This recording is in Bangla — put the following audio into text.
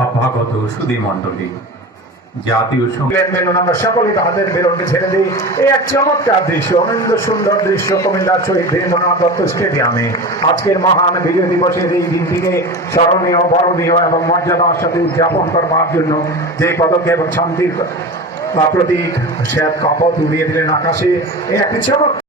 অভ্যাগত সুধী মণ্ডলী, জাতীয় আমরা সকলে তাদের বেরোনকে ছেড়ে দিই। এই এক চমৎকার দৃশ্য, অনন্ত সুন্দর দৃশ্য কুমিল্লার শহীদ বীরেন্দ্রনাথ দত্ত স্টেডিয়ামে আজকের মহান বিজয় দিবসের এই দিনটিকে স্মরণীয়, বরণীয় এবং মর্যাদার সাথে উদযাপন করবার জন্য যে পদক্ষেপ এবং শান্তির প্রতীক শ্বেত কাপড় উড়িয়ে দিলেন আকাশে, এই একটি চমৎকার